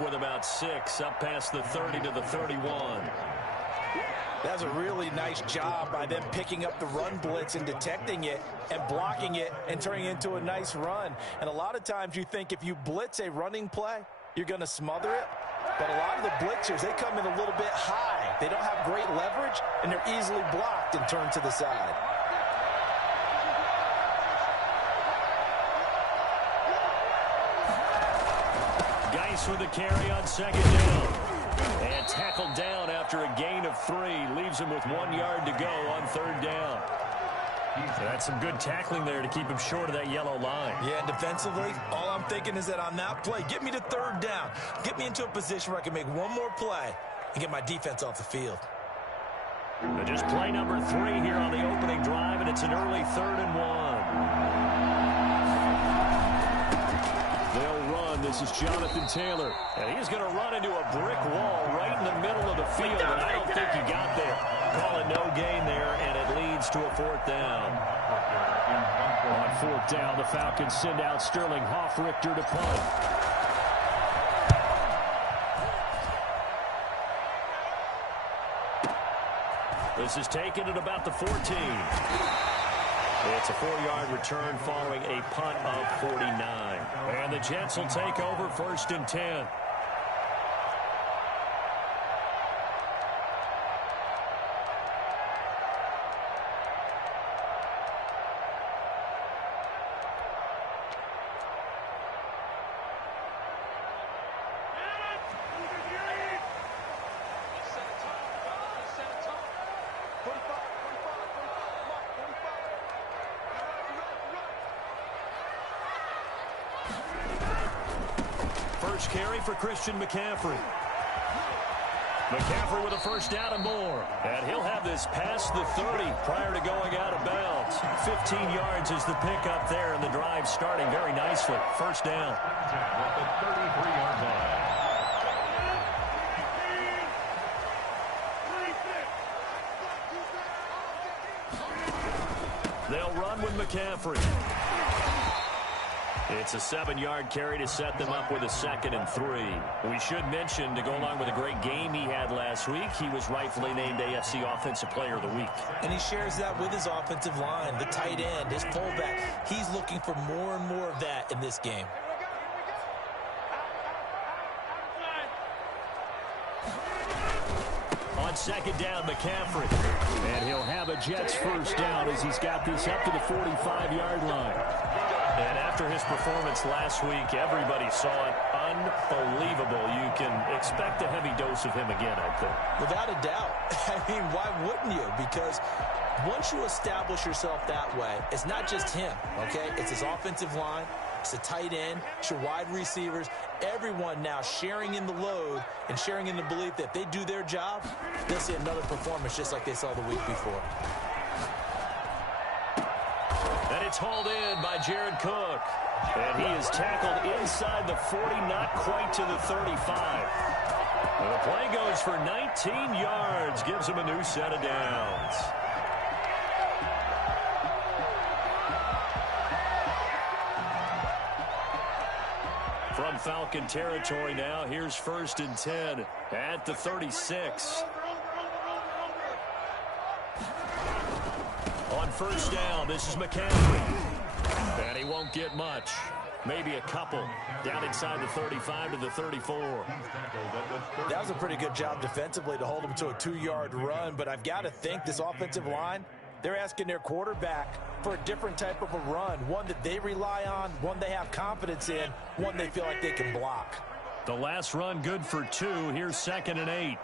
up with about 6, up past the 30 to the 31. That's a really nice job by them picking up the run blitz and detecting it and blocking it and turning it into a nice run. And a lot of times you think if you blitz a running play, you're going to smother it. But a lot of the blitzers, they come in a little bit high. They don't have great leverage, and they're easily blocked and turned to the side. Geis with the carry on second down. And tackled down after a gain of 3. Leaves him with 1 yard to go on third down. So that's some good tackling there to keep him short of that yellow line. Yeah, and defensively, all I'm thinking is that on that play, get me to third down. Get me into a position where I can make one more play and get my defense off the field. But just play number 3 here on the opening drive, and it's an early 3rd and 1. They'll run. This is Jonathan Taylor. And he's going to run into a brick wall right in the middle of the field, and I don't think he got there. Call it no gain there, and it leads to a 4th down. On 4th down, the Falcons send out Sterling Hoffrichter to punt. This is taken at about the 14. It's a 4-yard return following a punt of 49. And the Jets will take over 1st and 10. First carry for Christian McCaffrey. McCaffrey with a 1st down and more. And he'll have this past the 30 prior to going out of bounds. 15 yards is the pickup there, and the drive starting very nicely. 1st down. At the 33-yard line. They'll run with McCaffrey. It's a 7-yard carry to set them up with a 2nd and 3. We should mention, to go along with a great game he had last week, he was rightfully named AFC Offensive Player of the Week. And he shares that with his offensive line, the tight end, his fullback. He's looking for more and more of that in this game. On 2nd down, McCaffrey. And he'll have a Jets 1st down as he's got this up to the 45-yard line. And after his performance last week, everybody saw it. Unbelievable. You can expect a heavy dose of him again, I think. Without a doubt. I mean, why wouldn't you? Because once you establish yourself that way, it's not just him, okay? It's his offensive line. It's the tight end. It's your wide receivers. Everyone now sharing in the load and sharing in the belief that if they do their job, they'll see another performance just like they saw the week before. And it's hauled in by Jared Cook. And he is tackled inside the 40, not quite to the 35. And the play goes for 19 yards, gives him a new set of downs. From Falcon territory now, here's 1st and 10 at the 36. On 1st down, this is McCaffrey. And he won't get much. Maybe a couple. Down inside the 35 to the 34. That was a pretty good job defensively to hold him to a 2-yard run, but I've got to think this offensive line, they're asking their quarterback for a different type of a run, one that they rely on, one they have confidence in, one they feel like they can block. The last run good for 2. Here's 2nd and 8.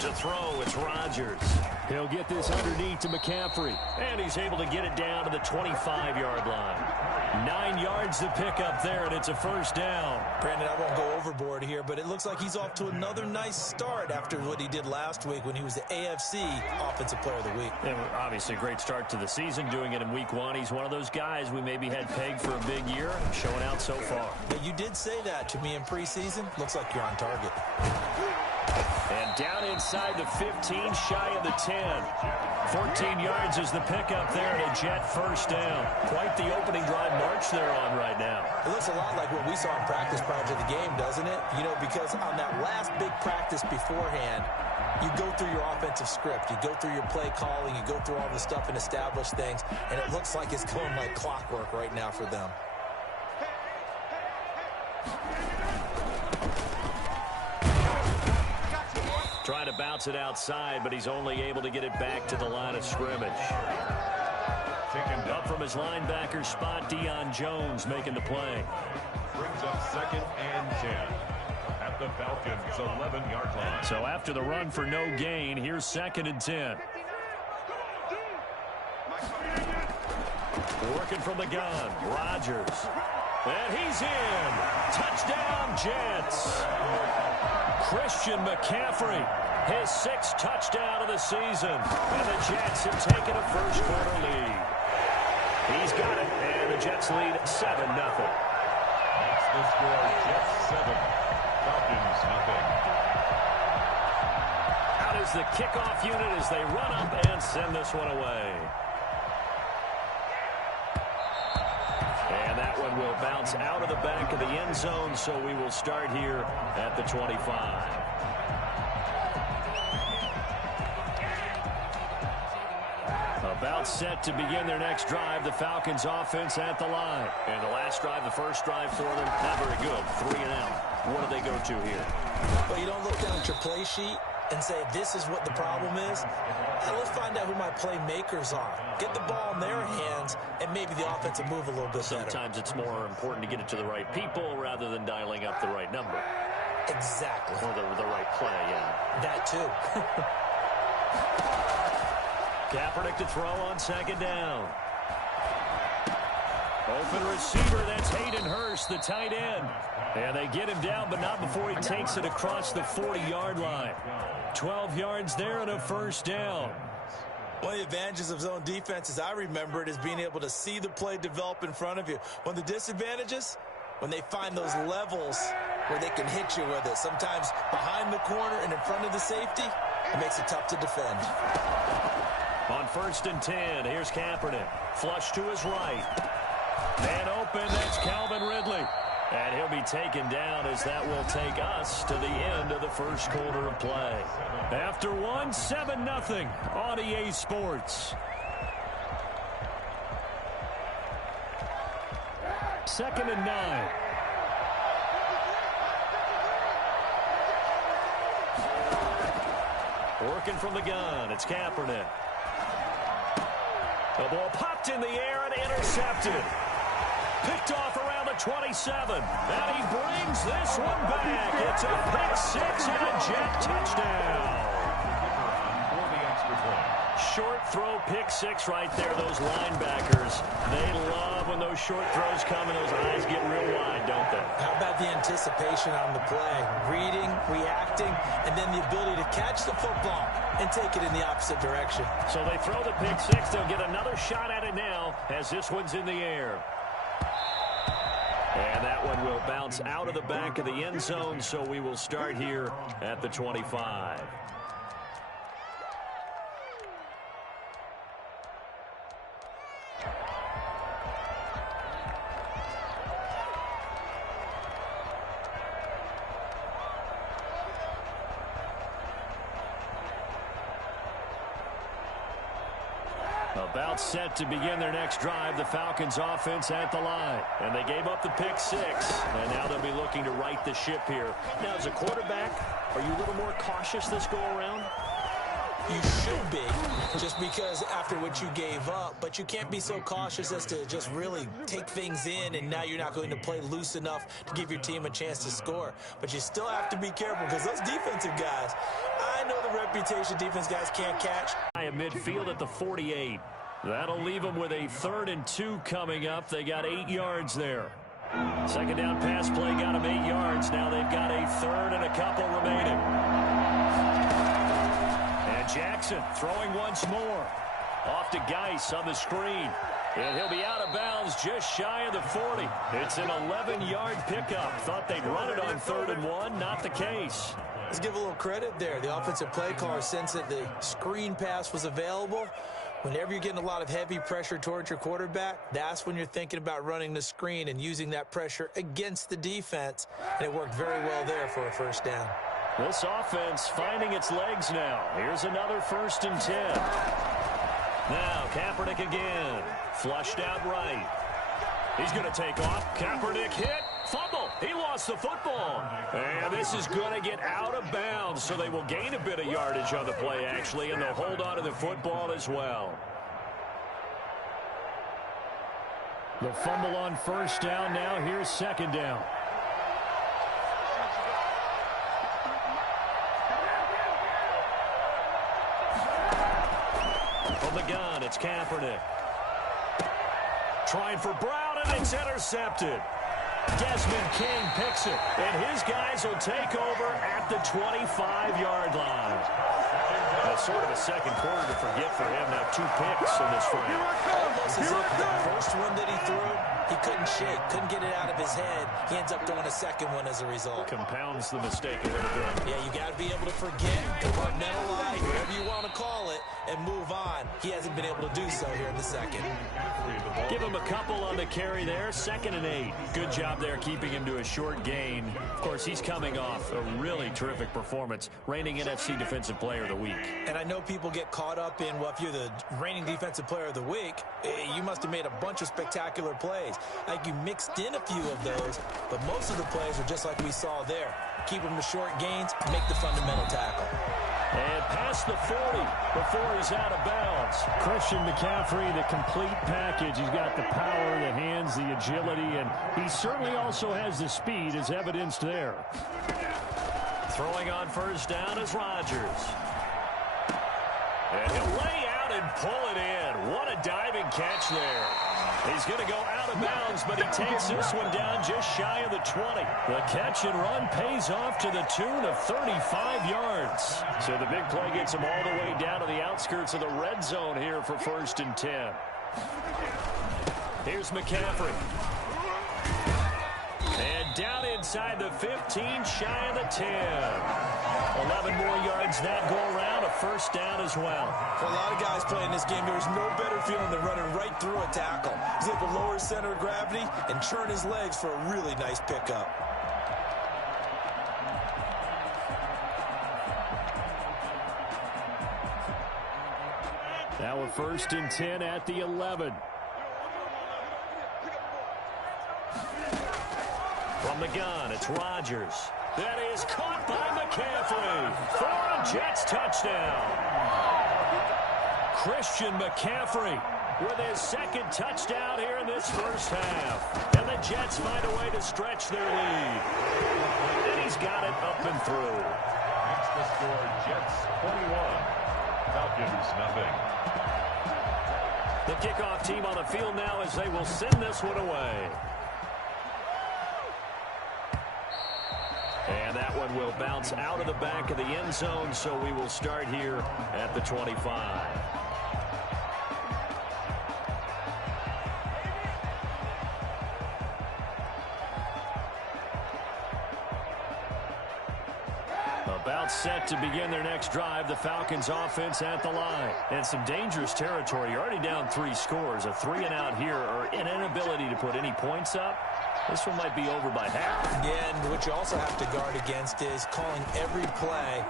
To throw, it's Rodgers. He'll get this underneath to McCaffrey. And he's able to get it down to the 25-yard line. 9 yards to pick up there, and it's a first down. Brandon, I won't go overboard here, but it looks like he's off to another nice start after what he did last week when he was the AFC Offensive Player of the Week. And obviously a great start to the season, doing it in week 1. He's one of those guys we maybe had pegged for a big year, showing out so far. But you did say that to me in preseason. Looks like you're on target. And down inside the 15, shy of the 10. 14 yards is the pickup there, and a Jet first down. Quite the opening drive march they're on right now. It looks a lot like what we saw in practice prior to the game, doesn't it? You know, because on that last big practice beforehand, you go through your offensive script. You go through your play calling. You go through all the stuff and establish things. And it looks like it's going like clockwork right now for them. Trying to bounce it outside, but he's only able to get it back to the line of scrimmage. Up from his linebacker spot, Deion Jones making the play. Brings up 2nd and 10 at the Falcons' 11-yard line. So after the run for no gain, here's 2nd and 10. Working from the gun, Rodgers. And he's in. Touchdown, Jets. Christian McCaffrey, his 6th touchdown of the season. And the Jets have taken a first-quarter lead. He's got it, and the Jets lead 7-0. That's the score, Jets 7, Falcons nothing. Out is the kickoff unit as they run up and send this one away. And that one will bounce out of the back of the end zone, so we will start here at the 25. About set to begin their next drive, the Falcons offense at the line. And the last drive, the first drive for them, not very good. 3 and out. What do they go to here? Well, you don't look down at your play sheet and say, this is what the problem is. Now, let's find out who my playmakers are. Get the ball in their hands, and maybe the offense will move a little bit better. Sometimes it's more important to get it to the right people rather than dialing up the right number. Exactly. Or the right play, yeah. That too. Kaepernick to throw on 2nd down. Open receiver, that's Hayden Hurst, the tight end. And they get him down, but not before he takes it across the 40-yard line. 12 yards there and a first down. One of the advantages of zone defense, as I remember it, is being able to see the play develop in front of you. One of the disadvantages, when they find those levels where they can hit you with it. Sometimes behind the corner and in front of the safety, it makes it tough to defend. On 1st and 10, here's Kaepernick. Flush to his right. Man open, that's Calvin Ridley. And he'll be taken down as that will take us to the end of the first quarter of play. After 7-0 on EA Sports. 2nd and 9. Working from the gun, it's Kaepernick. The ball popped in the air and intercepted. Picked off around the 27. And he brings this one back. It's a pick 6 and a Jet touchdown. For the extra point. Short throw, pick 6 right there. Those linebackers, they love when those short throws come and those eyes get real wide, don't they? How about the anticipation on the play? Reading, reacting, and then the ability to catch the football and take it in the opposite direction. So they throw the pick 6. They'll get another shot at it now as this one's in the air. And that one will bounce out of the back of the end zone, so we will start here at the 25. About set to begin their next drive, the Falcons offense at the line. And they gave up the pick 6, and now they'll be looking to right the ship here. Now, as a quarterback, are you a little more cautious this go-around? You should be, just because after what you gave up, but you can't be so cautious as to just really take things in, and now you're not going to play loose enough to give your team a chance to score. But you still have to be careful, because those defensive guys, I know the reputation defense guys can't catch. At midfield at the 48. That'll leave them with a 3rd and 2 coming up. They got 8 yards there. Second down pass play got them 8 yards. Now they've got a 3rd and a couple remaining. And Jackson throwing once more. Off to Geis on the screen. And he'll be out of bounds just shy of the 40. It's an 11-yard pickup. Thought they'd run it on 3rd and 1. Not the case. Let's give a little credit there. The offensive play caller sensed that the screen pass was available. Whenever you're getting a lot of heavy pressure towards your quarterback, that's when you're thinking about running the screen and using that pressure against the defense. And it worked very well there for a first down. This offense finding its legs now. Here's another 1st and 10. Now Kaepernick again. Flushed out right. He's going to take off. Kaepernick hit. Fumble. He lost the football. And this is going to get out of bounds, so they will gain a bit of yardage on the play, actually, and they'll hold on to the football as well. The fumble on 1st down. Now here's 2nd down. From the gun, it's Kaepernick. Trying for Brown, and it's intercepted. Desmond King picks it, and his guys will take over at the 25-yard line. That's sort of a second quarter to forget for him. Now 2 picks in this frame. Almost as if the first one that he threw, he couldn't shake, couldn't get it out of his head. He ends up throwing a second one as a result. Compounds the mistake a little bit. Yeah, you got to be able to forget, compartmentalize, whatever you want to call it, and move on. He hasn't been able to do so here in the second. Give him a couple on the carry there. 2nd and 8. Good job there keeping him to a short gain. Of course, he's coming off a really terrific performance, reigning NFC Defensive Player of the Week. And I know people get caught up in, well, if you're the reigning Defensive Player of the Week, you must have made a bunch of spectacular plays. Like you mixed in a few of those, but most of the plays are just like we saw there. Keep them to short gains, make the fundamental tackle. And past the 40 before he's out of bounds. Christian McCaffrey, the complete package. He's got the power, the hands, the agility, and he certainly also has the speed as evidenced there. Throwing on 1st down is Rodgers. And he'll lay out and pull it in. What a diving catch there. He's going to go out of bounds, but he takes this one down just shy of the 20. The catch and run pays off to the tune of 35 yards. So the big play gets him all the way down to the outskirts of the red zone here for 1st and 10. Here's McCaffrey. And down inside the 15, shy of the 10. 11 more yards that go around, a 1st down as well. For a lot of guys playing this game, there's no better feeling than running right through a tackle. He's able to lower his center of gravity and turn his legs for a really nice pickup. Now a 1st and 10 at the 11. From the gun, it's Rodgers. That is caught by McCaffrey for a Jets touchdown. Christian McCaffrey with his 2nd touchdown here in this 1st half. And the Jets find a way to stretch their lead. And he's got it up and through. That's the score, Jets 21, Falcons nothing. The kickoff team on the field now as they will send this one away. And that one will bounce out of the back of the end zone, so we will start here at the 25. About set to begin their next drive, the Falcons offense at the line. And some dangerous territory. You're already down 3 scores. A 3-and-out here, or an inability to put any points up. This one might be over by half. Yeah, and what you also have to guard against is calling every play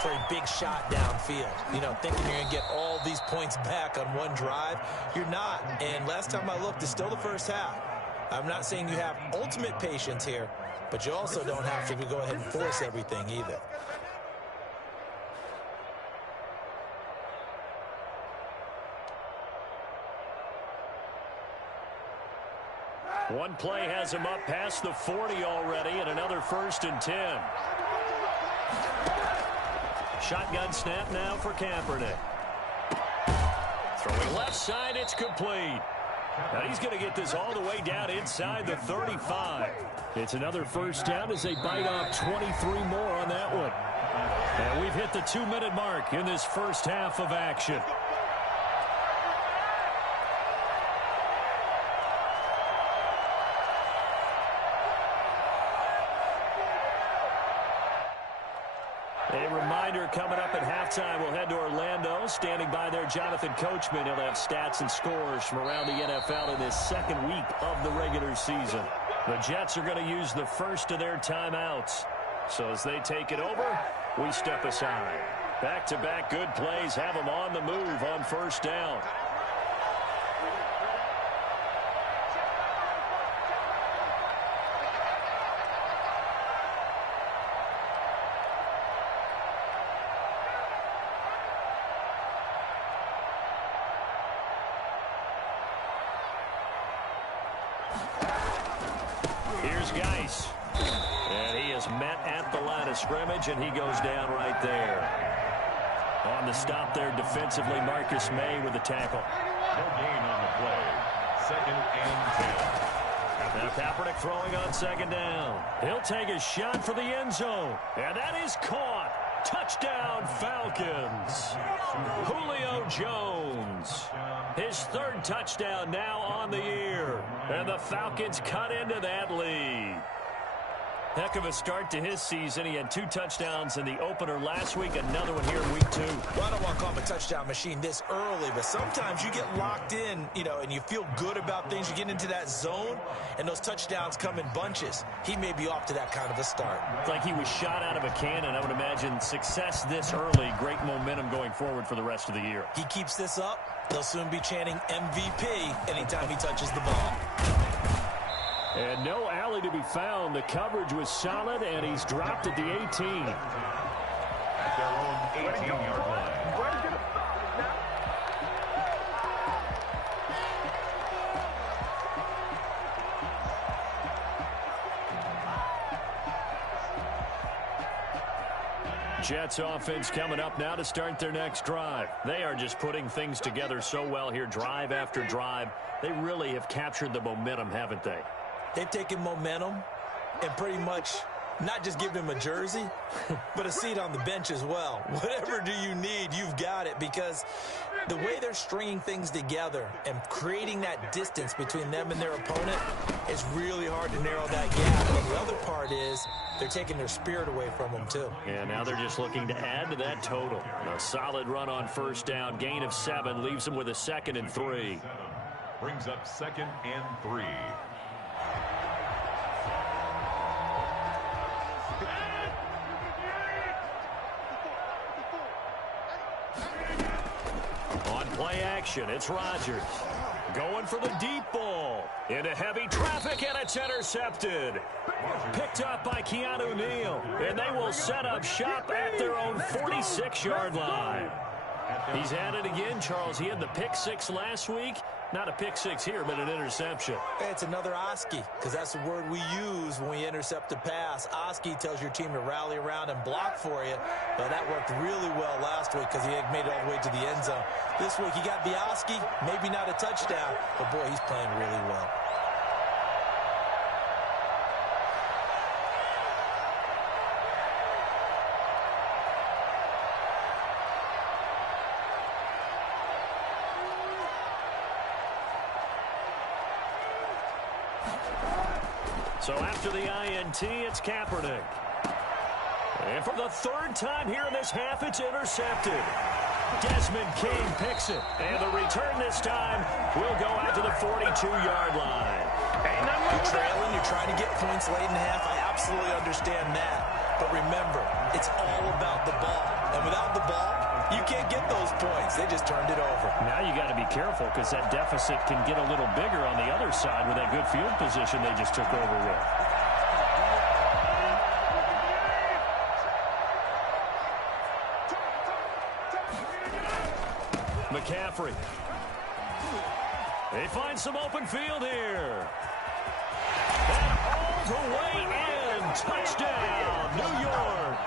for a big shot downfield. You know, thinking you're going to get all these points back on one drive. You're not. And last time I looked, it's still the 1st half. I'm not saying you have ultimate patience here, but you also don't have to go ahead and force everything either. One play has him up past the 40 already, and another 1st and 10. Shotgun snap now for Kaepernick. Throwing left side, it's complete. Now he's going to get this all the way down inside the 35. It's another first down as they bite off 23 more on that one. And we've hit the 2-minute mark in this first half of action. A reminder coming up at halftime, we'll head to Orlando. Standing by there, Jonathan Coachman. He'll have stats and scores from around the NFL in this second week of the regular season. The Jets are going to use the first of their timeouts. So as they take it over, we step aside. Back-to-back good plays have them on the move on first down. Here's Geis. And he is met at the line of scrimmage, and he goes down right there. On the stop there defensively, Marcus May with the tackle. No gain on the play. 2nd and 10. Now Kaepernick throwing on 2nd down. He'll take a shot for the end zone. And that is caught. Touchdown, Falcons. Julio Jones. His 3rd touchdown now on the year. And the Falcons cut into that lead. Heck of a start to his season. He had 2 touchdowns in the opener last week, another one here in week 2. Well, I don't want to call him a touchdown machine this early, but sometimes you get locked in, and you feel good about things. You get into that zone, and those touchdowns come in bunches. He may be off to that kind of a start. It's like he was shot out of a cannon. I would imagine success this early, great momentum going forward for the rest of the year. He keeps this up, they'll soon be chanting MVP anytime he touches the ball. And no alley to be found. The coverage was solid, and he's dropped at the 18. At their own 18-yard line. Jets offense coming up now to start their next drive. They are just putting things together so well here, drive after drive. They really have captured the momentum, haven't they? They've taken momentum and pretty much not just given him a jersey, but a seat on the bench as well. Whatever do you need, you've got it, because the way they're stringing things together and creating that distance between them and their opponent is really hard to narrow that gap. And the other part is they're taking their spirit away from them, too. And now they're just looking to add to that total. A solid run on first down, gain of 7, leaves them with a 2nd and 3. Brings up 2nd and 3. On play action, it's Rodgers. Going for the deep ball. Into heavy traffic, and it's intercepted. Picked up by Keanu Neal. And they will set up shop at their own 46-yard line. He's at it again, Charles. He had the pick 6 last week. Not a pick 6 here, but an interception. It's another Oski, because that's the word we use when we intercept a pass. Oski tells your team to rally around and block for you. But that worked really well last week because he had made it all the way to the end zone. This week he got the Oski, maybe not a touchdown, but boy, he's playing really well. So after the INT, it's Kaepernick. And for the 3rd time here in this half, it's intercepted. Desmond King picks it. And the return this time will go out to the 42-yard line. You're trailing, you're trying to get points late in the half. I absolutely understand that. But remember, it's all about the ball. And without the ball, you can't get those points. They just turned it over. Now you got to be careful because that deficit can get a little bigger on the other side with that good field position they just took over with. McCaffrey. They find some open field here. And all the way in. Touchdown, New York.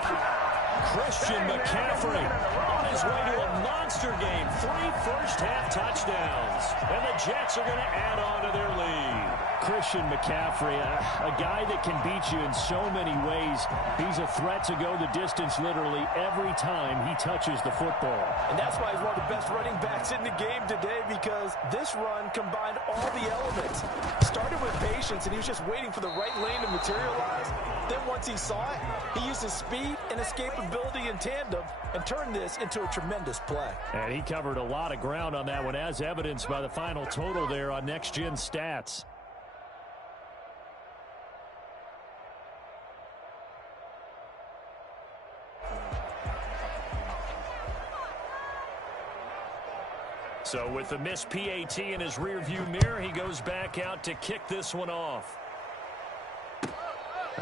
Christian Christian McCaffrey on his way to a monster game. 3 first-half touchdowns. And the Jets are going to add on to their lead. Christian McCaffrey, a guy that can beat you in so many ways. He's a threat to go the distance literally every time he touches the football. And that's why he's one of the best running backs in the game today, because this run combined all the elements. Started with patience, and he was just waiting for the right lane to materialize. Then once he saw it, he used his speed and escapability in tandem and turned this into a tremendous play. And he covered a lot of ground on that one, as evidenced by the final total there on Next Gen Stats. So with the missed PAT in his rearview mirror, he goes back out to kick this one off.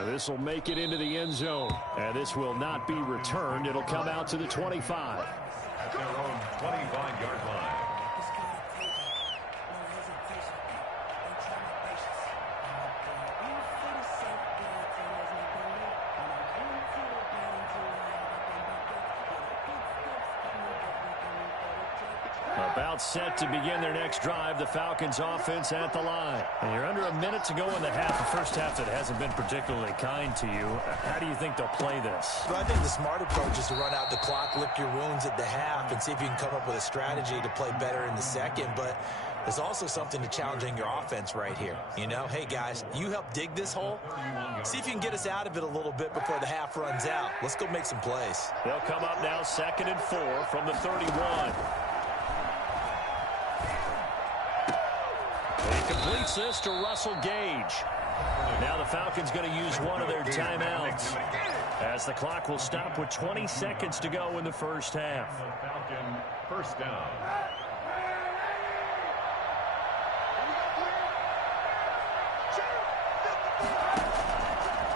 This will make it into the end zone. And this will not be returned. It'll come out to the 25. At their own 25-yard line. About set to begin their next drive, the Falcons offense at the line. And you're under a minute to go in the half. The first half that hasn't been particularly kind to you. How do you think they'll play this? Well, I think the smart approach is to run out the clock, lick your wounds at the half, and see if you can come up with a strategy to play better in the second. But there's also something to challenging your offense right here. You know, hey, guys, you help dig this hole. See if you can get us out of it a little bit before the half runs out. Let's go make some plays. They'll come up now 2nd and 4 from the 31. He completes this to Russell Gage. Now the Falcons going to use one of their timeouts, as the clock will stop with 20 seconds to go in the first half. Falcon first down.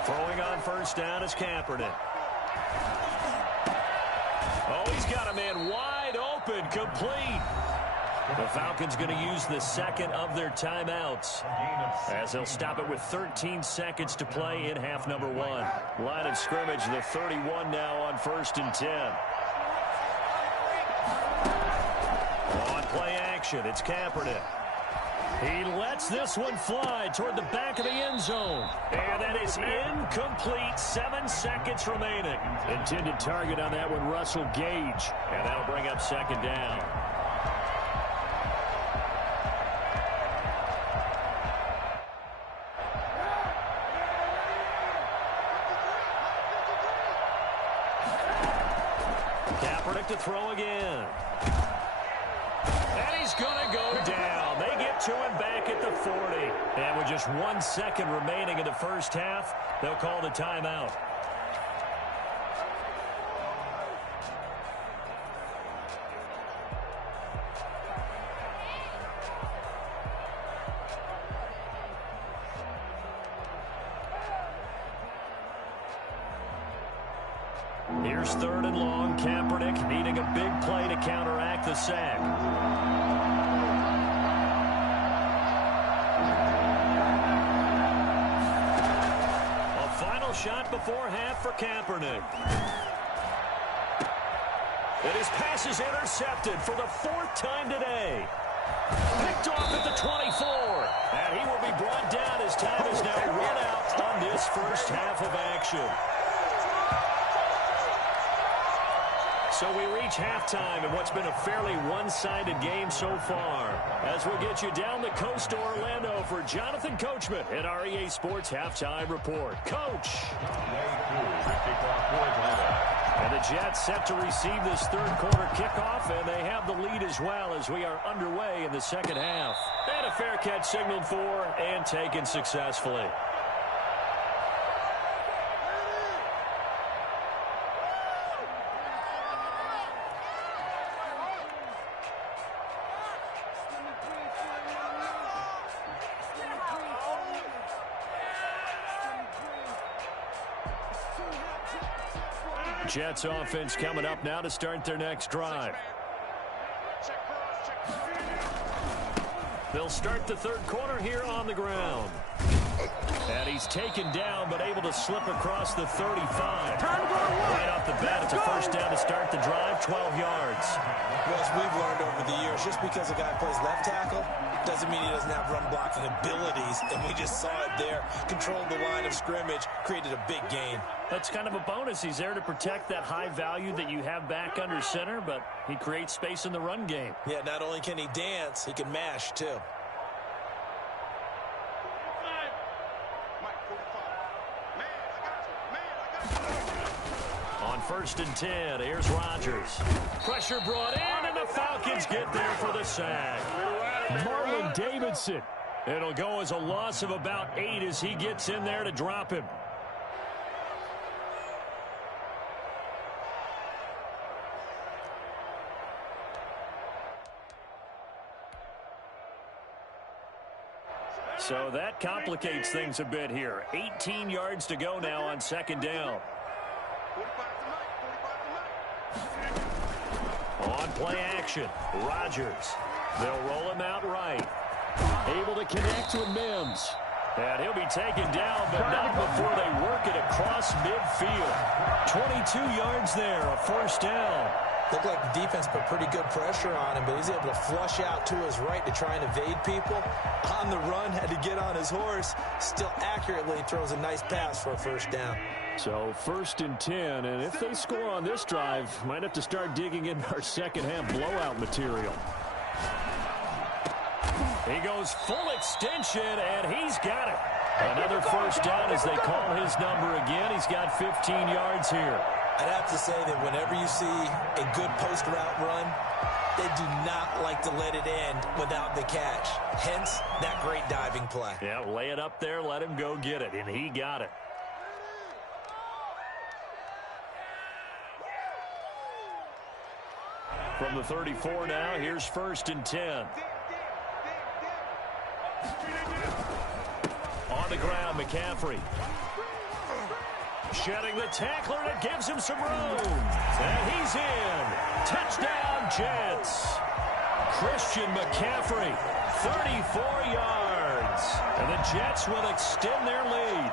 Throwing on first down is Kaepernick. Oh, he's got a man wide open, complete. The Falcons going to use the second of their timeouts, as they'll stop it with 13 seconds to play in half number 1. Line of scrimmage, the 31 now on 1st and 10. On play action, it's Kaepernick. He lets this one fly toward the back of the end zone. And that is incomplete. 7 seconds remaining. Intended target on that one, Russell Gage. And that'll bring up 2nd down. Kaepernick to throw again. And he's going to go down. They get to him back at the 40. And with just 1 second remaining in the first half, they'll call the timeout. Here's 3rd and long. Kaepernick needing a big play to counteract the sack. A final shot before half for Kaepernick. And his pass is intercepted for the 4th time today. Picked off at the 24. And he will be brought down as time is now run out on this first half of action. So we reach halftime in what's been a fairly one-sided game so far. As we'll get you down the coast to Orlando for Jonathan Coachman at our EA Sports Halftime Report. Coach! And the Jets set to receive this 3rd quarter kickoff, and they have the lead as well as we are underway in the second half. And a fair catch signaled for and taken successfully. Jets offense coming up now to start their next drive. They'll start the 3rd quarter here on the ground. And he's taken down, but able to slip across the 35. Right off the bat, it's a first down to start the drive, 12 yards. Well, as we've learned over the years, just because a guy plays left tackle doesn't mean he doesn't have run-blocking abilities, and we just saw it there. Controlled the line of scrimmage, created a big gain. That's kind of a bonus. He's there to protect that high value that you have back under center, but he creates space in the run game. Yeah, not only can he dance, he can mash, too. On 1st and 10, here's Rodgers. Pressure brought in, and the Falcons get there for the sack. Marlon Davidson. It'll go as a loss of about 8 as he gets in there to drop him. So that complicates things a bit here. 18 yards to go now on 2nd down. On play action, Rodgers. They'll roll him out right. Able to connect with Mims. And he'll be taken down, but not before they work it across midfield. 22 yards there, a first down. Looked like the defense put pretty good pressure on him, but he's able to flush out to his right to try and evade people. On the run, had to get on his horse. Still accurately throws a nice pass for a first down. So 1st and 10, and if they score on this drive, might have to start digging into our second-half blowout material. He goes full extension, and he's got it. Another first down as they call his number again. He's got 15 yards here. I'd have to say that whenever you see a good post-route run, they do not like to let it end without the catch. Hence, that great diving play. Yeah, lay it up there, let him go get it, and he got it. From the 34 now, here's 1st and 10. On the ground, McCaffrey. Shedding the tackler, and it gives him some room. And he's in. Touchdown, Jets. Christian McCaffrey, 34 yards. And the Jets will extend their lead.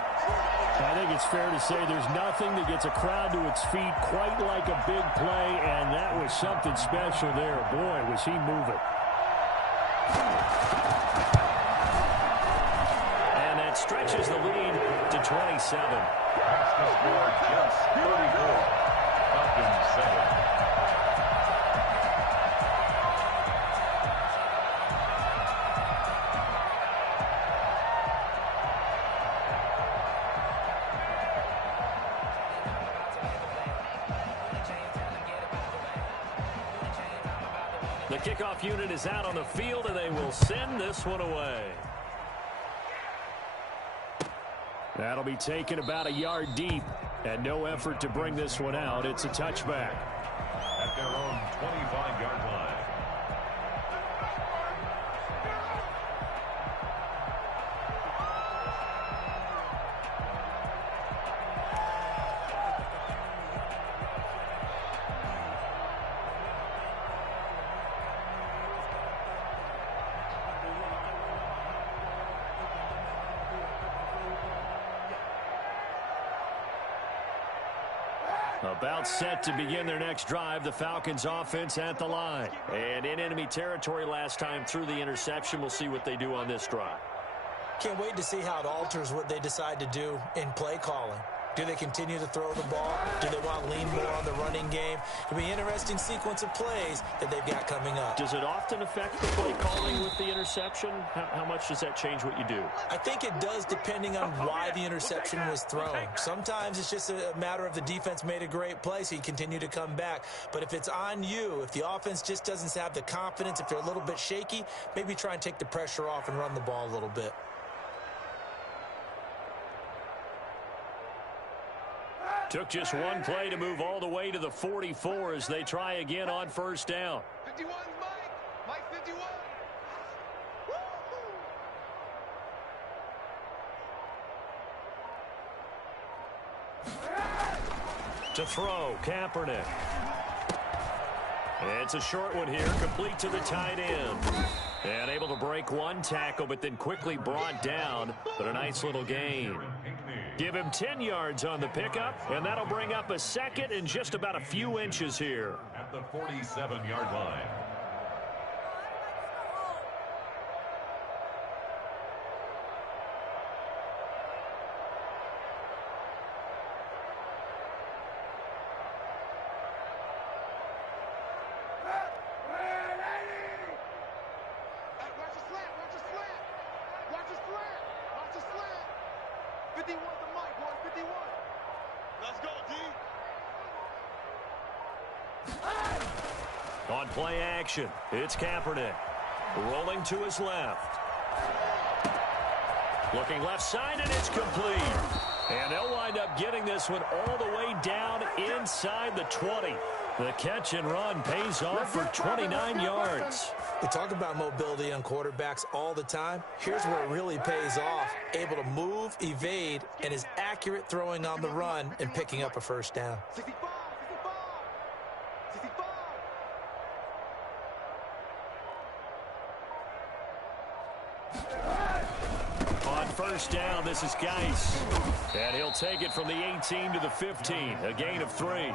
I think it's fair to say there's nothing that gets a crowd to its feet quite like a big play, and that was something special there. Boy, was he moving. And that stretches the lead to 27. That's the score, Jets 34, Falcons 7. The kickoff unit is out on the field, and they will send this one away. That'll be taken about a yard deep, and no effort to bring this one out. It's a touchback. At their own 25-yard line. About set to begin their next drive, the Falcons offense at the line. And in enemy territory last time through the interception. We'll see what they do on this drive. Can't wait to see how it alters what they decide to do in play calling. Do they continue to throw the ball? Do they want to lean more on the running game? It'll be an interesting sequence of plays that they've got coming up. Does it often affect the play calling with the interception? How much does that change what you do? I think it does, depending on why the interception was thrown. Sometimes it's just a matter of the defense made a great play, so you continue to come back. But if it's on you, if the offense just doesn't have the confidence, if they're a little bit shaky, maybe try and take the pressure off and run the ball a little bit. Took just one play to move all the way to the 44 as they try again on first down. 51, Mike 51. To throw, Kaepernick. It's a short one here, complete to the tight end. And able to break one tackle, but then quickly brought down. But a nice little gain. Give him 10 yards on the pickup, and that'll bring up a second and just about a few inches here. At the 47-yard line. On play action, it's Kaepernick. Rolling to his left. Looking left side, and it's complete. And they'll wind up getting this one all the way down inside the 20. The catch and run pays off for 29 yards. We talk about mobility on quarterbacks all the time. Here's where it really pays off. Able to move, evade, and is accurate throwing on the run and picking up a first down. 65, 65. On first down, this is Geis. And he'll take it from the 18 to the 15. A gain of 3.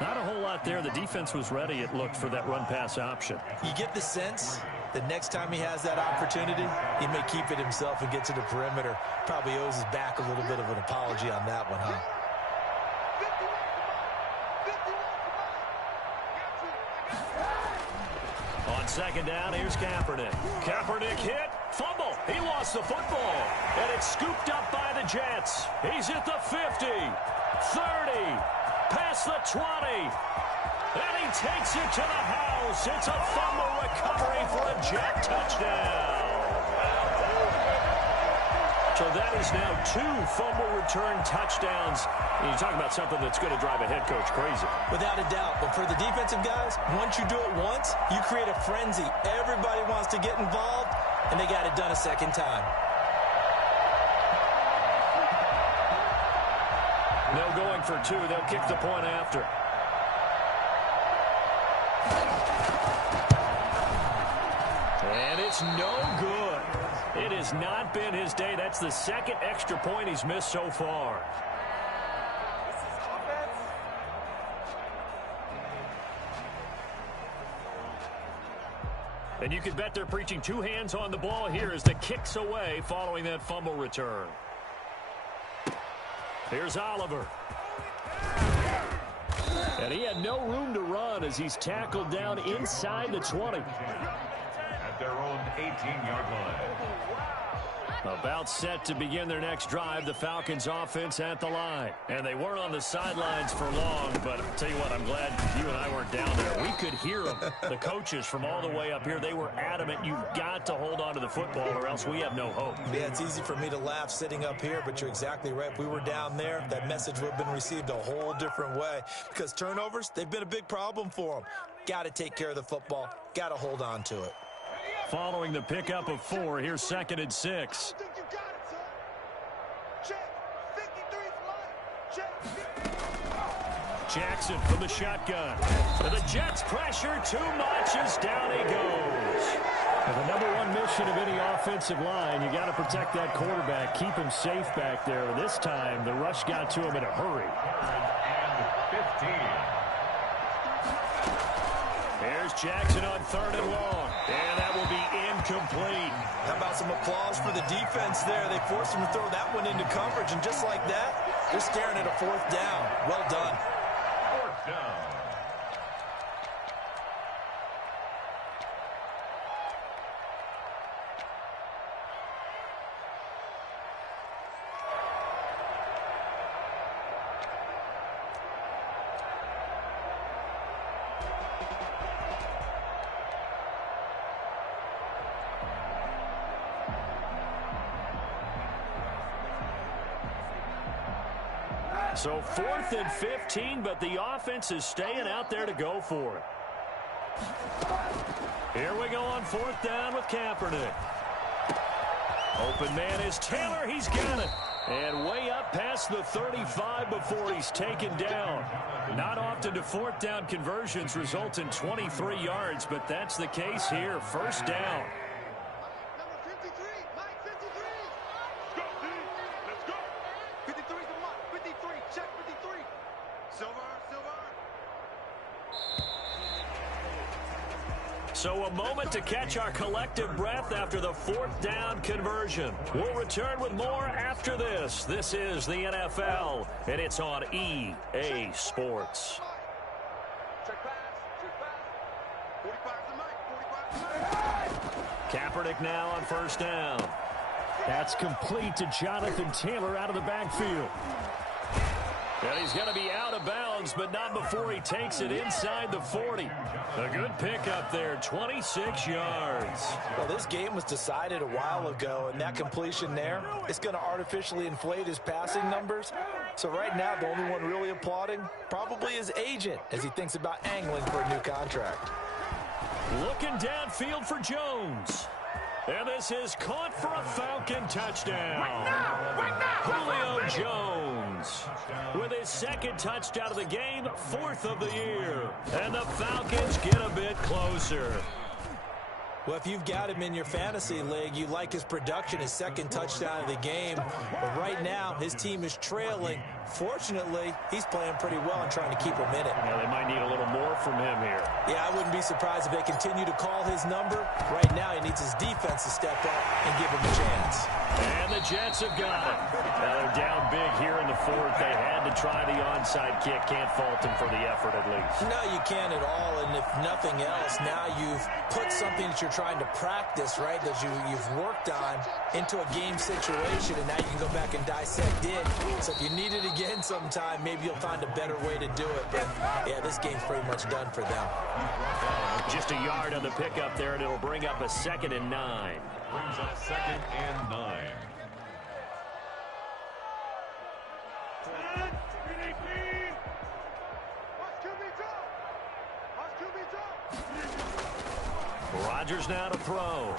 Not a whole lot there. The defense was ready, it looked, for that run-pass option. You get the sense that next time he has that opportunity, he may keep it himself and get to the perimeter. Probably owes his back a little bit of an apology on that one, huh? On second down, here's Kaepernick. Kaepernick hit, fumble. He lost the football, and it's scooped up by the Jets. He's at the 50, 30, past the 20, and he takes it to the house. It's a fumble recovery for a Jet touchdown. So that is now 2 fumble return touchdowns. And you talk about something that's going to drive a head coach crazy. Without a doubt. But for the defensive guys, once you do it once, you create a frenzy. Everybody wants to get involved, and they got it done a second time. No going for 2. They'll kick the point after. And it's no good. It has not been his day. That's the second extra point he's missed so far. And you can bet they're preaching 2 hands on the ball here as the kick's away following that fumble return. Here's Oliver. And he had no room to run as he's tackled down inside the 20. At their own 18-yard line. About set to begin their next drive, the Falcons offense at the line. And they weren't on the sidelines for long, but I'll tell you what, I'm glad you and I weren't down there. We could hear them. The coaches from all the way up here, they were adamant, you've got to hold on to the football or else we have no hope. Yeah, it's easy for me to laugh sitting up here, but you're exactly right. If we were down there, that message would have been received a whole different way. Because turnovers, they've been a big problem for them. Got to take care of the football. Got to hold on to it. Following the pickup of 4, here's 2nd and 6. Jackson from the shotgun. And the Jets pressure too much as down he goes. And the number 1 mission of any offensive line, you got to protect that quarterback, keep him safe back there. This time, the rush got to him in a hurry. And 15. There's Jackson on 3rd and long. And that will be incomplete. How about some applause for the defense there? They forced him to throw that one into coverage, and just like that, they're staring at a 4th down. Well done. 4th down. So 4th and 15, but the offense is staying out there to go for it. Here we go on 4th down with Kaepernick. Open man is Taylor. He's got it. And way up past the 35 before he's taken down. Not often do fourth down conversions result in 23 yards, but that's the case here. First down. Number 53, Mike 53. Let's go, D. Let's go. 53 is the mark. 53. Check 53. Silver. So a moment to catch our collective breath after the fourth down conversion. We'll return with more after this. This is the NFL, and it's on EA Sports. Check pass. 45 is the mic. 45 is the mic. Kaepernick now on first down. That's complete to Jonathan Taylor out of the backfield. And he's going to be out of bounds, but not before he takes it inside the 40. A good pickup there, 26 yards. Well, this game was decided a while ago, and that completion there is going to artificially inflate his passing numbers. So right now, the only one really applauding probably his agent as he thinks about angling for a new contract. Looking downfield for Jones. And this is caught for a Falcon touchdown. Right now. Julio Jones with his second touchdown of the game, fourth of the year. And the Falcons get a bit closer. Well, if you've got him in your fantasy league, you like his production, his second touchdown of the game. But right now, his team is trailing. Fortunately, he's playing pretty well and trying to keep him in it. Yeah, they might need a little more from him here. Yeah, I wouldn't be surprised if they continue to call his number. Right now, he needs his defense to step up and give him a chance. And the Jets have got it. They're down big here in the fourth. They had to try the onside kick. Can't fault them for the effort at least. No, you can't at all. And if nothing else, now you've put something that you're trying to practice, right, that you've worked on into a game situation, and now you can go back and dissect it. So if you need it again sometime, maybe you'll find a better way to do it. But, yeah, this game's pretty much done for them. Just a yard on the pickup there, and it'll bring up a 2nd and 9. Brings up 2nd and 9. Rodgers now to throw.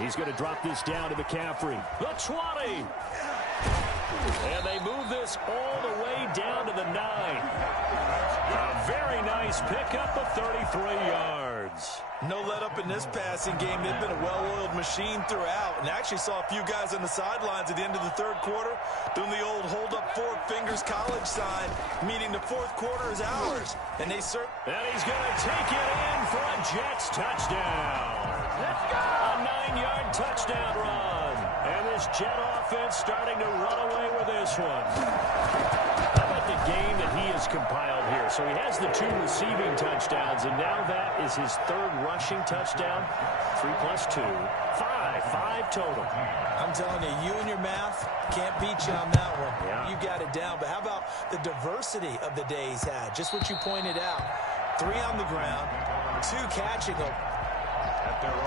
He's going to drop this down to McCaffrey. The 20. And they move this all the way down to the 9. A very nice pickup of 33 yards. No let up in this passing game. They've been a well-oiled machine throughout. And actually saw a few guys on the sidelines at the end of the third quarter doing the old hold up 4 fingers college sign, meaning the fourth quarter is ours. And they And he's going to take it in for a Jets touchdown. Let's go! A 9-yard touchdown run. And this Jet offense starting to run away with this one. How about the game that he has compiled here? So he has the 2 receiving touchdowns, and now that is his 3rd rushing touchdown. 3 plus 2. 5 total. I'm telling you, you and your math can't beat you on that one. Yeah. You got it down. But how about the diversity of the day he's had? Just what you pointed out. 3 on the ground, 2 catching them.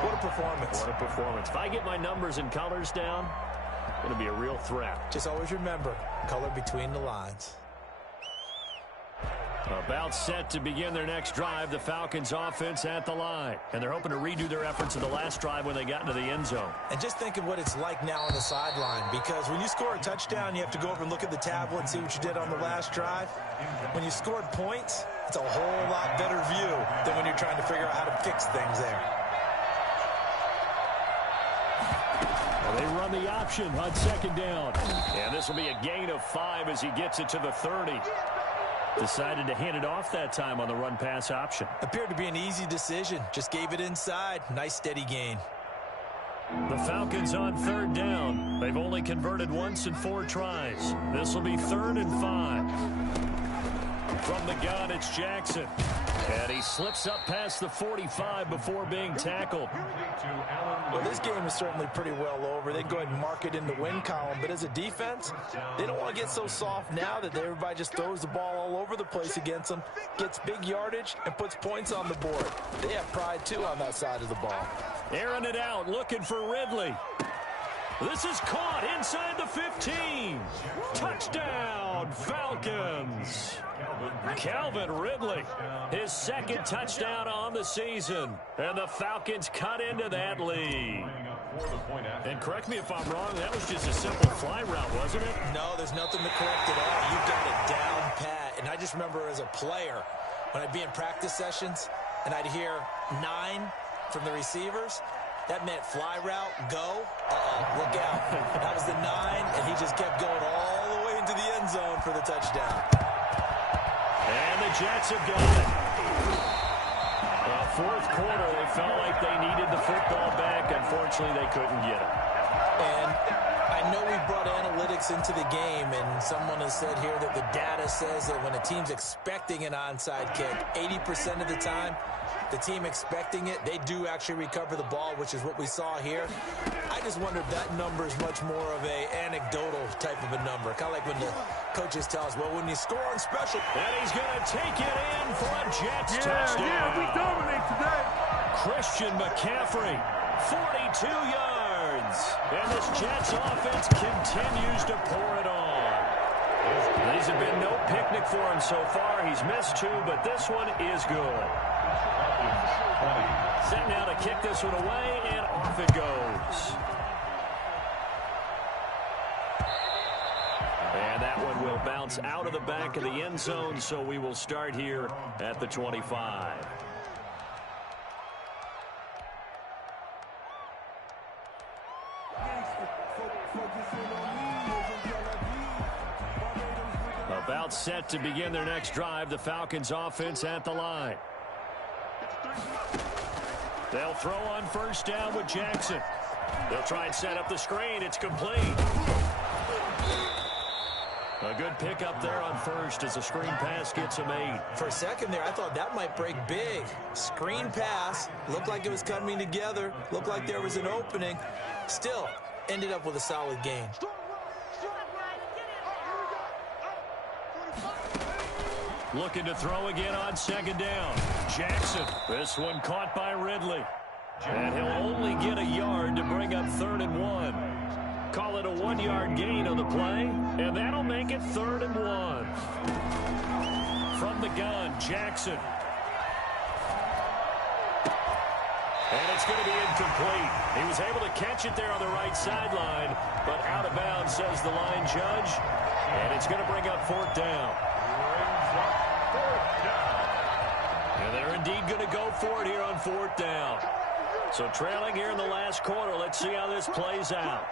What a performance. What a performance. If I get my numbers and colors down, it's going to be a real threat. Just always remember, color between the lines. About set to begin their next drive, the Falcons offense at the line. And they're hoping to redo their efforts in the last drive when they got into the end zone. And just think of what it's like now on the sideline, because when you score a touchdown, you have to go over and look at the tablet and see what you did on the last drive. When you scored points, it's a whole lot better view than when you're trying to figure out how to fix things there. They run the option on 2nd down. And this will be a gain of 5 as he gets it to the 30. Decided to hand it off that time on the run-pass option. Appeared to be an easy decision. Just gave it inside. Nice steady gain. The Falcons on 3rd down. They've only converted once in 4 tries. This will be 3rd and 5. From the gun, it's Jackson. And he slips up past the 45 before being tackled. Well, this game is certainly pretty well over. They'd go ahead and mark it in the win column. But as a defense, they don't want to get so soft now that everybody just throws the ball all over the place against them, gets big yardage, and puts points on the board. They have pride, too, on that side of the ball. Airing it out, looking for Ridley. This is caught inside the 15. Touchdown, Falcons. Calvin Ridley, his 2nd touchdown on the season. And the Falcons cut into that lead. for the point after. And correct me if I'm wrong, that was just a simple fly route, wasn't it? No, there's nothing to correct at all. You got it down pat. And I just remember as a player, when I'd be in practice sessions and I'd hear 9 from the receivers, that meant fly route, go, look out. That was the 9, and he just kept going all the way into the end zone for the touchdown. And the Jets have got it. Fourth quarter, they felt like they needed the football back. Unfortunately, they couldn't get it. And I know we brought analytics into the game, and someone has said here that the data says that when a team's expecting an onside kick, 80% of the time, the team expecting it, they do actually recover the ball, which is what we saw here. I just wonder if that number is much more of a anecdotal type of a number. Kind of like when the coaches tell us, well, when you score on special. And he's going to take it in for a Jets touchdown. Yeah, we dominate today. Christian McCaffrey, 42 yards. And this Jets offense continues to pour it on. These have been no picnic for him so far. He's missed 2, but this one is good. Set now to kick this one away, and off it goes. And that one will bounce out of the back of the end zone, so we will start here at the 25. About set to begin their next drive, the Falcons offense at the line. They'll throw on first down with Jackson. They'll try and set up the screen. It's complete. A good pickup there on first as the screen pass gets him 8. For a second there, I thought that might break big. Screen pass. Looked like it was coming together. Looked like there was an opening. Still, ended up with a solid gain. Looking to throw again on second down. Jackson. This one caught by Ridley. And he'll only get a yard to bring up 3rd and 1. Call it a 1-yard gain on the play, and that'll make it 3rd and 1. From the gun, Jackson. And it's going to be incomplete. He was able to catch it there on the right sideline, but out of bounds, says the line judge. And it's going to bring up 4th down. And they're indeed going to go for it here on 4th down. So trailing here in the last quarter. Let's see how this plays out.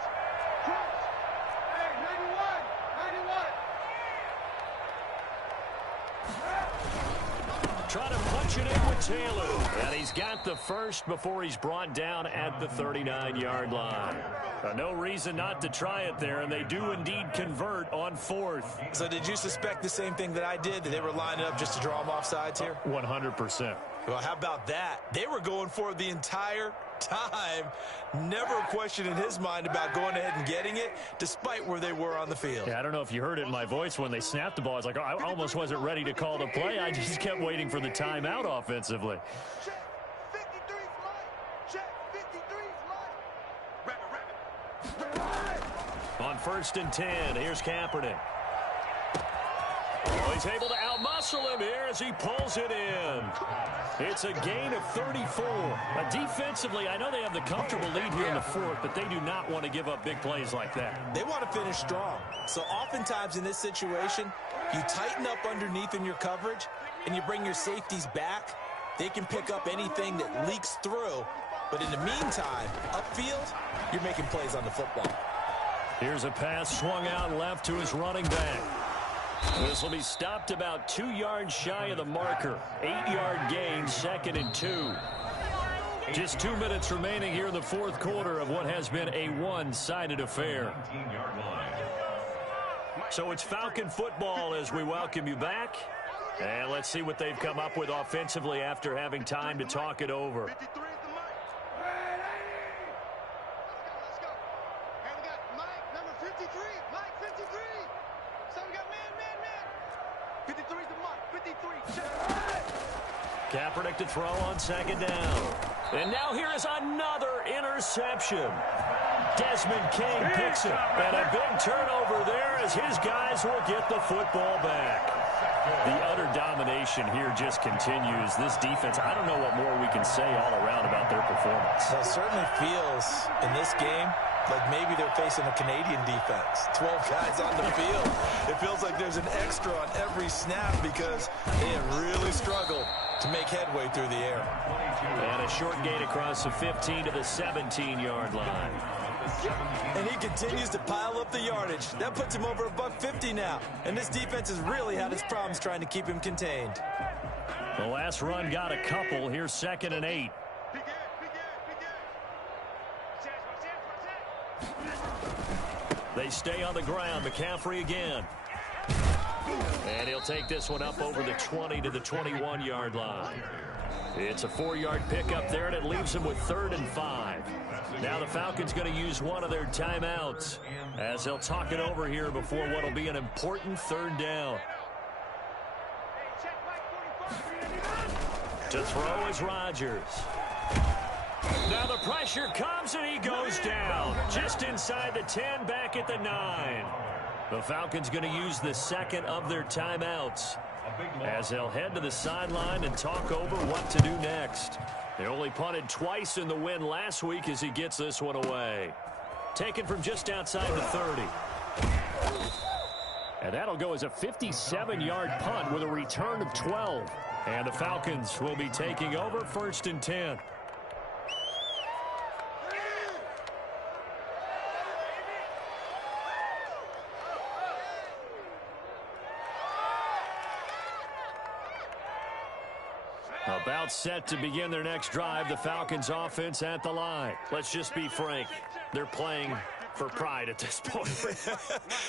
Trying to punch it in with Taylor. And he's got the first before he's brought down at the 39-yard line. No reason not to try it there, and they do indeed convert on 4th. So did you suspect the same thing that I did, that they were lining up just to draw them off sides here? 100%. Well, how about that? They were going for it the entire time. Never a question in his mind about going ahead and getting it, despite where they were on the field. Yeah, I don't know if you heard it in my voice when they snapped the ball. I was like, oh, I almost wasn't ready to call the play. I just kept waiting for the timeout offensively. On 1st and 10, here's Kaepernick. Oh, he's able to outmuscle him here as he pulls it in. It's a gain of 34. Defensively, I know they have the comfortable lead here in the 4th, but they do not want to give up big plays like that. They want to finish strong. So oftentimes in this situation, you tighten up underneath in your coverage, and you bring your safeties back. They can pick up anything that leaks through. But in the meantime, upfield, you're making plays on the football. Here's a pass swung out left to his running back. This will be stopped about 2 yards shy of the marker. 8-yard gain, 2nd and 2. Just 2 minutes remaining here in the 4th quarter of what has been a one-sided affair. So it's Falcon football as we welcome you back. And let's see what they've come up with offensively after having time to talk it over. Kaepernick to throw on second down. And now here is another interception. Desmond King picks it. And a big turnover there as his guys will get the football back. The utter domination here just continues. This defense, I don't know what more we can say all around about their performance. Well, it certainly feels in this game like maybe they're facing a Canadian defense. 12 guys on the field. It feels like there's an extra on every snap because they have really struggled to make headway through the air. And a short gain across the 15 to the 17-yard line. And he continues to pile up the yardage. That puts him over $150 now. And this defense has really had its problems trying to keep him contained. The last run got a couple. Here's 2nd and 8. They stay on the ground. McCaffrey again. And he'll take this one up over the 20 to the 21-yard line. It's a 4-yard pickup there, and it leaves them with 3rd and 5. Now the Falcons going to use one of their timeouts as they'll talk it over here before what will be an important 3rd down. To throw is Rodgers. Now the pressure comes, and he goes down just inside the 10, back at the 9. The Falcons going to use the 2nd of their timeouts as they'll head to the sideline and talk over what to do next. They only punted twice in the win last week as he gets this one away. Taken from just outside the 30. And that'll go as a 57-yard punt with a return of 12. And the Falcons will be taking over 1st and 10. About set to begin their next drive, the Falcons offense at the line. Let's just be frank. They're playing for pride at this point.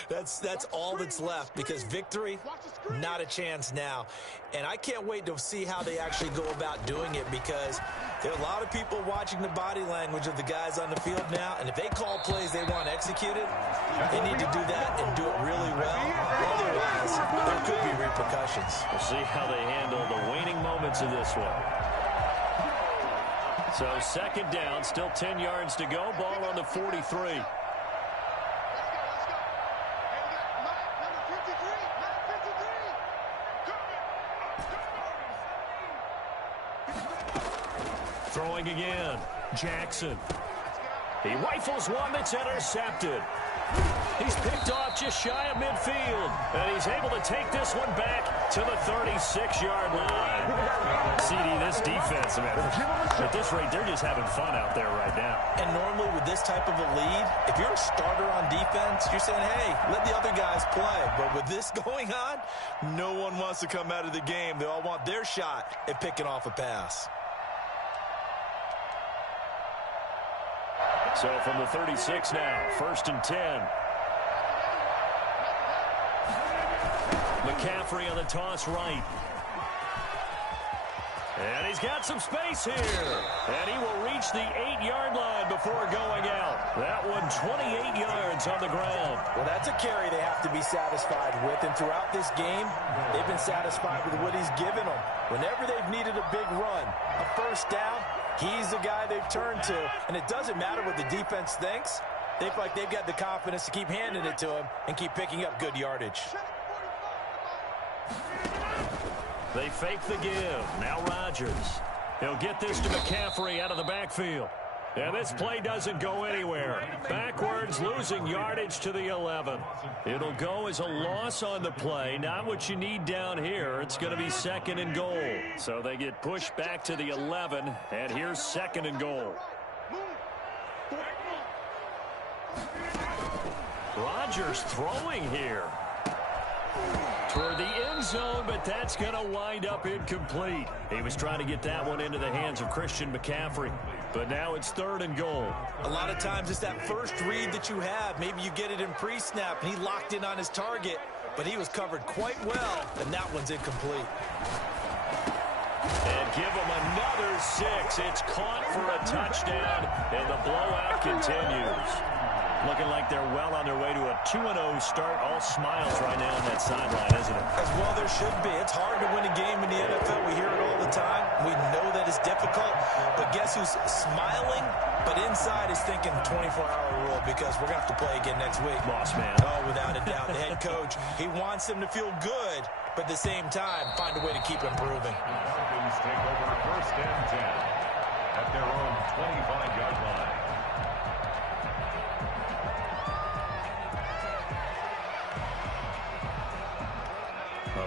That's all that's left because victory, not a chance now. And I can't wait to see how they actually go about doing it because there are a lot of people watching the body language of the guys on the field now. And if they call plays they want executed, they need to do that and do it really well. Otherwise, there could be repercussions. We'll see how they handle the waning moments of this one. So 2nd down, still 10 yards to go. Ball on the 43. Throwing again. Jackson. He rifles one that's intercepted. He's picked off just shy of midfield. And he's able to take this one back to the 36-yard line. CD, this defense, man, at this rate, they're just having fun out there right now. And normally with this type of a lead, if you're a starter on defense, you're saying, hey, let the other guys play. But with this going on, no one wants to come out of the game. They all want their shot at picking off a pass. So from the 36 now, 1st and 10. McCaffrey on the toss right. And he's got some space here. And he will reach the 8-yard line before going out. That one 28 yards on the ground. Well, that's a carry they have to be satisfied with. And throughout this game, they've been satisfied with what he's given them. Whenever they've needed a big run, a 1st down, he's the guy they've turned to. And it doesn't matter what the defense thinks. They feel like they've got the confidence to keep handing it to him and keep picking up good yardage. They fake the give. Now Rodgers. He'll get this to McCaffrey out of the backfield. And this play doesn't go anywhere. Backwards, losing yardage to the 11. It'll go as a loss on the play. Not what you need down here. It's going to be 2nd and goal. So they get pushed back to the 11. And here's 2nd and goal. Rodgers throwing here toward the end zone, but that's going to wind up incomplete. He was trying to get that one into the hands of Christian McCaffrey, but now it's 3rd and goal. A lot of times it's that first read that you have. Maybe you get it in pre-snap, and he locked in on his target, but he was covered quite well, and that one's incomplete. And give him another 6. It's caught for a touchdown, and the blowout continues. Looking like they're well on their way to a 2-0 start. All smiles right now on that sideline, isn't it? As well there should be. It's hard to win a game in the NFL. We hear it all the time. We know that it's difficult. But guess who's smiling? But inside is thinking 24-hour rule because we're going to have to play again next week. Boss man. Oh, without a doubt. They had coach. He wants them to feel good, but at the same time, find a way to keep improving. Falcons take over 1st and 10 at their own 25-yard line.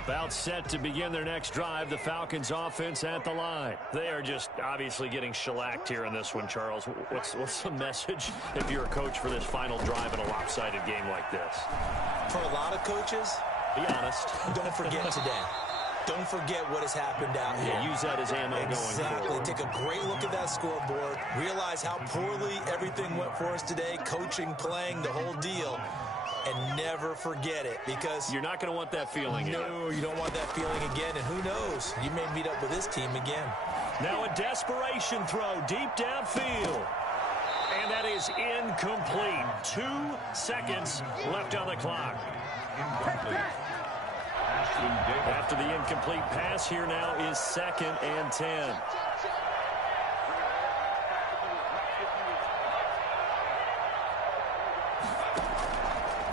About set to begin their next drive, the Falcons offense at the line. They are just obviously getting shellacked here in this one, Charles. What's the message if you're a coach for this final drive in a lopsided game like this? For a lot of coaches, be honest. Don't forget today. Don't forget what has happened out here. Yeah, use that as ammo going forward. Take a great look at that scoreboard. Realize how poorly everything went for us today. Coaching, playing, the whole deal. And never forget it, because you're not going to want that feeling again. No, you don't want that feeling again. And who knows? You may meet up with this team again. Now a desperation throw deep downfield. And that is incomplete. 2 seconds left on the clock. After the incomplete pass, here now is 2nd and 10.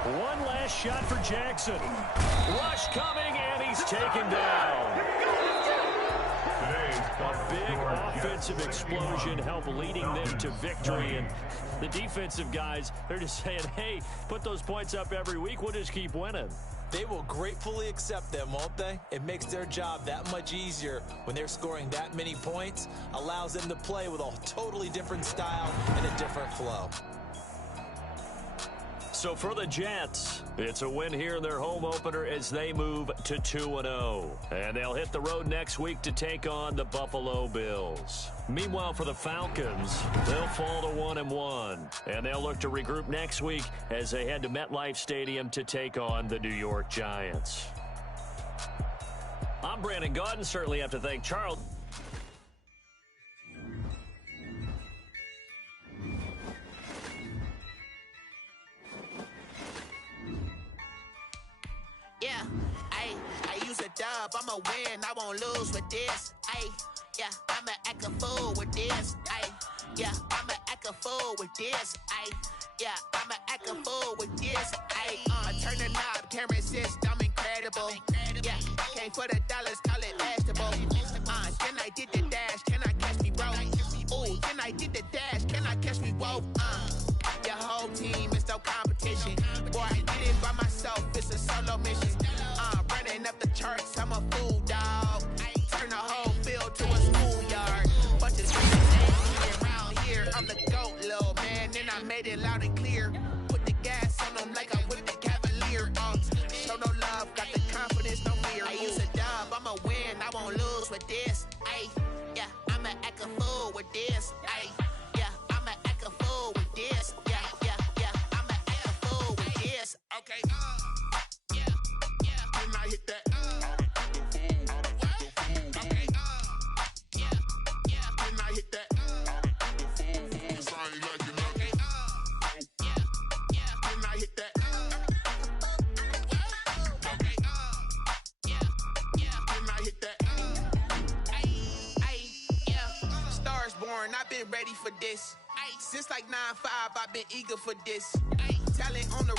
One last shot for Jackson. Rush coming, and he's taken down. A big offensive explosion helped leading them to victory. And the defensive guys, they're just saying, hey, put those points up every week. We'll just keep winning. They will gratefully accept them, won't they? It makes their job that much easier when they're scoring that many points. Allows them to play with a totally different style and a different flow. So for the Jets, it's a win here in their home opener as they move to 2-0. And they'll hit the road next week to take on the Buffalo Bills. Meanwhile, for the Falcons, they'll fall to 1-1. And they'll look to regroup next week as they head to MetLife Stadium to take on the New York Giants. I'm Brandon Gaudin. Certainly have to thank Charles. Yeah, I use a dub, I'ma win, I won't lose with this. Yeah, I'ma act a fool with this. Yeah, I'ma act a fool with this. Yeah, I'ma act a fool with this. Turn the knob, can't resist, I'm incredible. Yeah, came for the dollars, call it vegetable. Then I did the dash, can I catch me, bro? Ooh, then I did the dash, can I catch me, whoa? Your whole team is no competition. Boy, I did it by myself, it's a solo mission. Running up the charts, I'm a fool, dog. Turn the whole field to a schoolyard. Bunch of streets around here, I'm the GOAT, little man. Then I made it loud and clear. Put the gas on them like I'm with the Cavalier. Show no love, got the confidence, no fear. I use a dub, I'ma win, I won't lose with this. Yeah, I'ma act a fool with this. Yeah, I'ma act a fool with this. Yeah, I'ma act a fool with this. Okay, yeah, when I hit that, okay, yeah, when I hit that, cause I ain't like it, okay, yeah, when I hit that, okay, yeah, when I hit that, yeah, Stars born, I've been ready for this. Since like 9-5, I've been eager for this. Talent on the